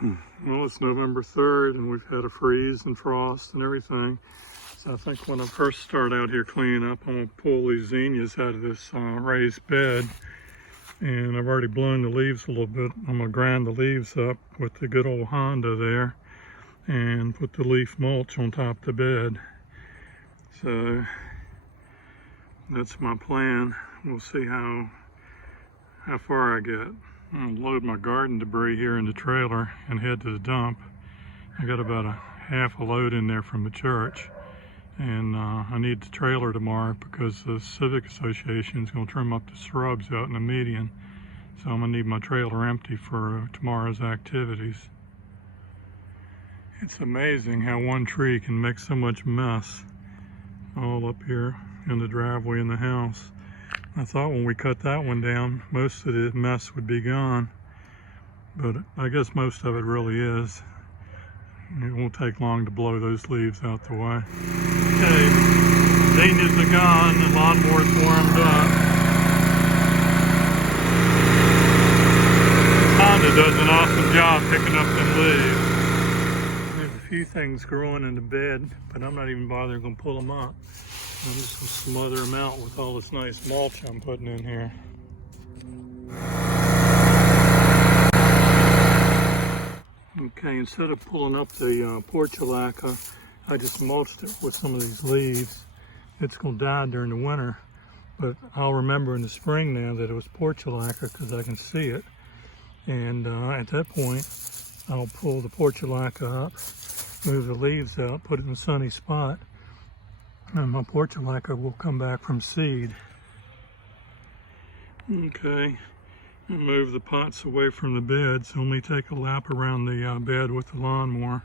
Well, it's November 3rd and we've had a freeze and frost and everything. So I think when I first start out here cleaning up, I'm going to pull these zinnias out of this raised bed. And I've already blown the leaves a little bit. I'm going to grind the leaves up with the good old Honda there and put the leaf mulch on top of the bed. So that's my plan. We'll see how far I get. I'm gonna load my garden debris here in the trailer and head to the dump. I got about a half a load in there from the church, and I need the trailer tomorrow because the Civic Association is going to trim up the shrubs out in the median. So I'm gonna need my trailer empty for tomorrow's activities. It's amazing how one tree can make so much mess all up here in the driveway in the house. I thought when we cut that one down, most of the mess would be gone, but I guess most of it really is. It won't take long to blow those leaves out the way. Okay, zinnias are gone, the lawnmower's warmed up. Honda does an awesome job picking up them leaves. There's a few things growing in the bed, but I'm not even bothering going to pull them up. I'm just going to smother them out with all this nice mulch I'm putting in here. Okay, instead of pulling up the portulaca, I just mulched it with some of these leaves. It's going to die during the winter, but I'll remember in the spring now that it was portulaca because I can see it. And at that point, I'll pull the portulaca up, move the leaves out, put it in a sunny spot, and my portulaca will come back from seed. Okay, I'll move the pots away from the bed, so let me take a lap around the bed with the lawnmower.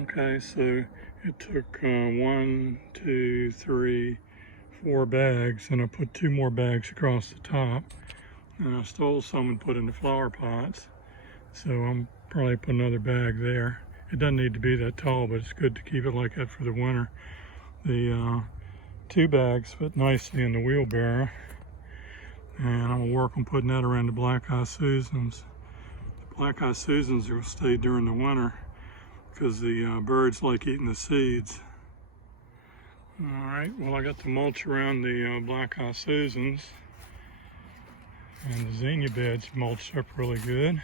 Okay, so it took 1, 2, 3, 4 bags, and I put 2 more bags across the top. And I stole some and put in the flower pots, so I'm probably put another bag there. It doesn't need to be that tall, but it's good to keep it like that for the winter. The 2 bags fit nicely in the wheelbarrow, and I'm gonna work on putting that around the black-eye Susans. The black-eye Susans will stay during the winter because the birds like eating the seeds. All right, well, I got the mulch around the black-eye Susans, and the zinnia bed's mulched up really good.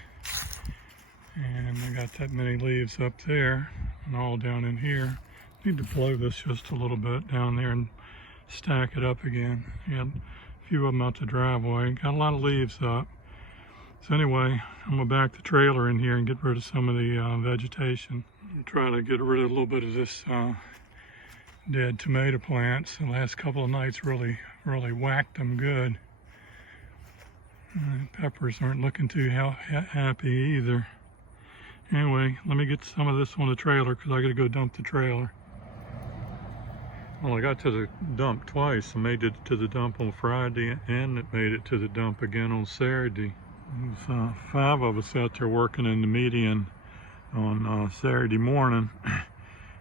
And I got that many leaves up there and all down in here. Need to blow this just a little bit down there and stack it up again. Had a few of them out the driveway. Got a lot of leaves up. So anyway, I'm gonna back the trailer in here and get rid of some of the vegetation. I'm trying to get rid of a little bit of this dead tomato plants. The last couple of nights really whacked them good. Peppers aren't looking too happy either. Anyway, let me get some of this on the trailer because I got to go dump the trailer. Well, I got to the dump twice. I made it to the dump on Friday and it made it to the dump again on Saturday. There's 5 of us out there working in the median on Saturday morning.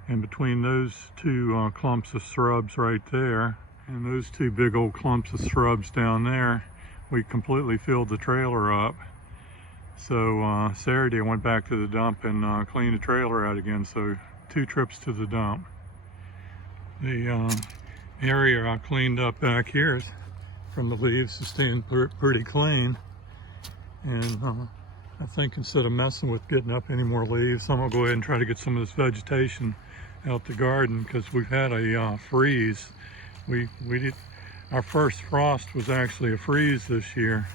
And between those 2 clumps of shrubs right there and those 2 big old clumps of shrubs down there, we completely filled the trailer up. So Saturday I went back to the dump and cleaned the trailer out again, so 2 trips to the dump. The area I cleaned up back here from the leaves is staying pretty clean. And I think instead of messing with getting up any more leaves, I'm gonna go ahead and try to get some of this vegetation out the garden because we've had a freeze. Our first frost was actually a freeze this year.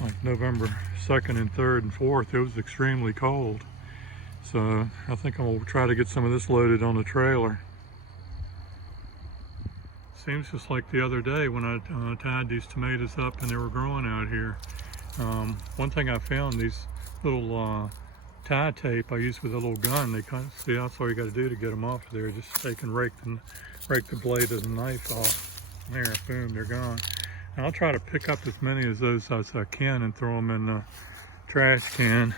Like November 2nd and 3rd and 4th, it was extremely cold. So I think I'm gonna try to get some of this loaded on the trailer. Seems just like the other day when I tied these tomatoes up and they were growing out here. One thing I found, these little tie tape I use with a little gun, they kind of, see, that's all you got to do to get them off of there. Just take and rake the blade of the knife off. There, boom, they're gone. And I'll try to pick up as many of those as I can and throw them in the trash can.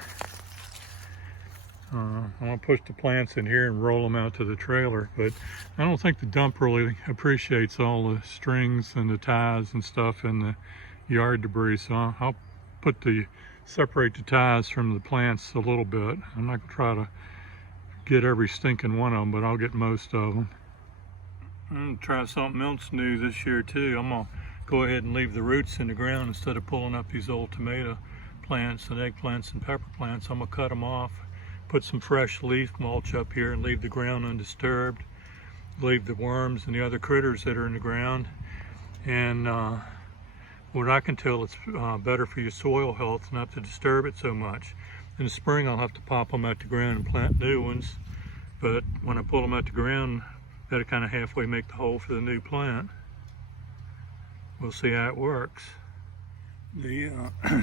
I'm gonna push the plants in here and roll them out to the trailer, but I don't think the dump really appreciates all the strings and the ties and stuff and the yard debris, so I'll put the separate the ties from the plants a little bit. I'm not gonna try to get every stinking one of them, but I'll get most of them. I'm gonna try something else new this year too. I'm gonna go ahead and leave the roots in the ground instead of pulling up these old tomato plants and eggplants and pepper plants. I'm gonna cut them off, put some fresh leaf mulch up here and leave the ground undisturbed. Leave the worms and the other critters that are in the ground. And what I can tell, it's better for your soil health not to disturb it so much. In the spring I'll have to pop them out the ground and plant new ones, but when I pull them out the ground, gotta kind of halfway make the hole for the new plant. We'll see how it works. The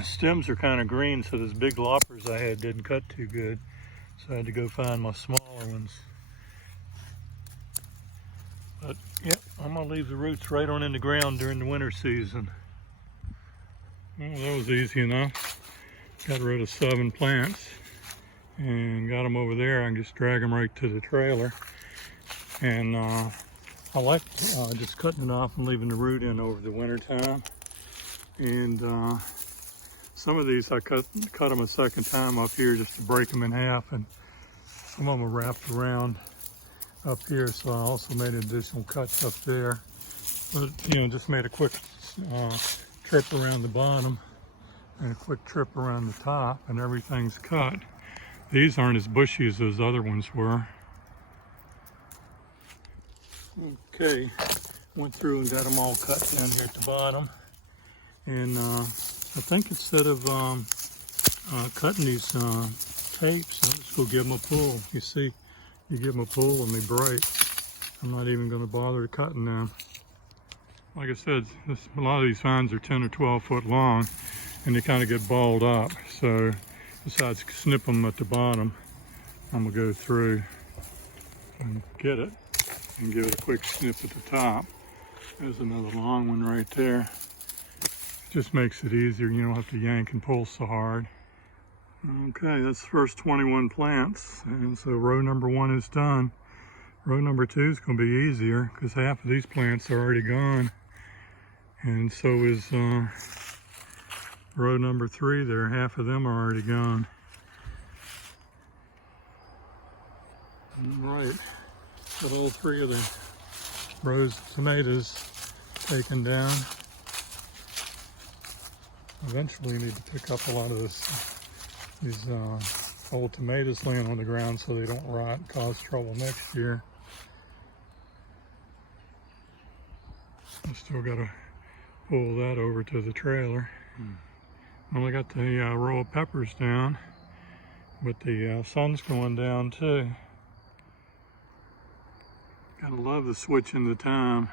stems are kind of green, so those big loppers I had didn't cut too good, so I had to go find my smaller ones. But yep, I'm gonna leave the roots right on in the ground during the winter season. Well, that was easy enough. Got rid of 7 plants and got them over there. I can just drag them right to the trailer. And I like just cutting it off and leaving the root in over the winter time. And some of these I cut them a second time up here just to break them in half, and some of them are wrapped around up here, so I also made additional cuts up there. But you know, just made a quick trip around the bottom and a quick trip around the top, and everything's cut. These aren't as bushy as those other ones were. Okay, went through and got them all cut down here at the bottom. And I think instead of cutting these tapes, I'm just gonna give them a pull. You see, you give them a pull and they break. I'm not even gonna bother cutting them. Like I said, a lot of these vines are 10 or 12 foot long, and they kind of get balled up. So besides snip them at the bottom, I'm gonna go through and get it and give it a quick snip at the top. There's another long one right there. Just makes it easier. You don't have to yank and pull so hard. Okay, that's the first 21 plants, and so row number 1 is done. Row number 2 is going to be easier because half of these plants are already gone, and so is row number 3 there. Half of them are already gone. All right, got all 3 of the rows of tomatoes taken down. Eventually you need to pick up a lot of these old tomatoes laying on the ground so they don't rot and cause trouble next year. I still got to pull that over to the trailer. Only got the row of peppers down, but the sun's going down too. Gotta love the switch in the time.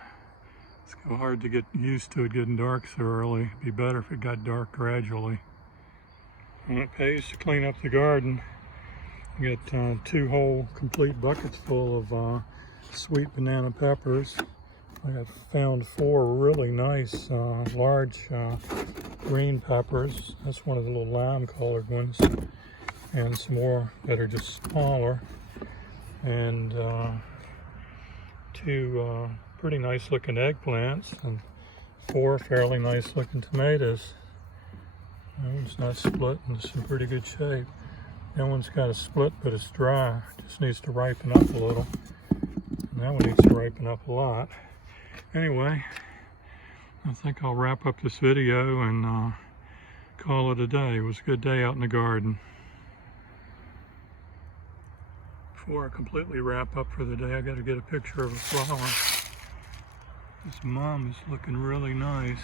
It's so hard to get used to it getting dark so early. It'd be better if it got dark gradually. And it pays to clean up the garden. I got 2 whole complete buckets full of sweet banana peppers. I found 4 really nice large green peppers. That's one of the little lime colored ones. And some more that are just smaller. And 2 pretty nice looking eggplants and 4 fairly nice looking tomatoes. That one's not split and it's in pretty good shape. That one's got a split, but it's dry. Just needs to ripen up a little. And that one needs to ripen up a lot. Anyway, I think I'll wrap up this video and call it a day. It was a good day out in the garden. Before I completely wrap up for the day, I got to get a picture of a flower. This mom is looking really nice.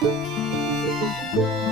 Bye.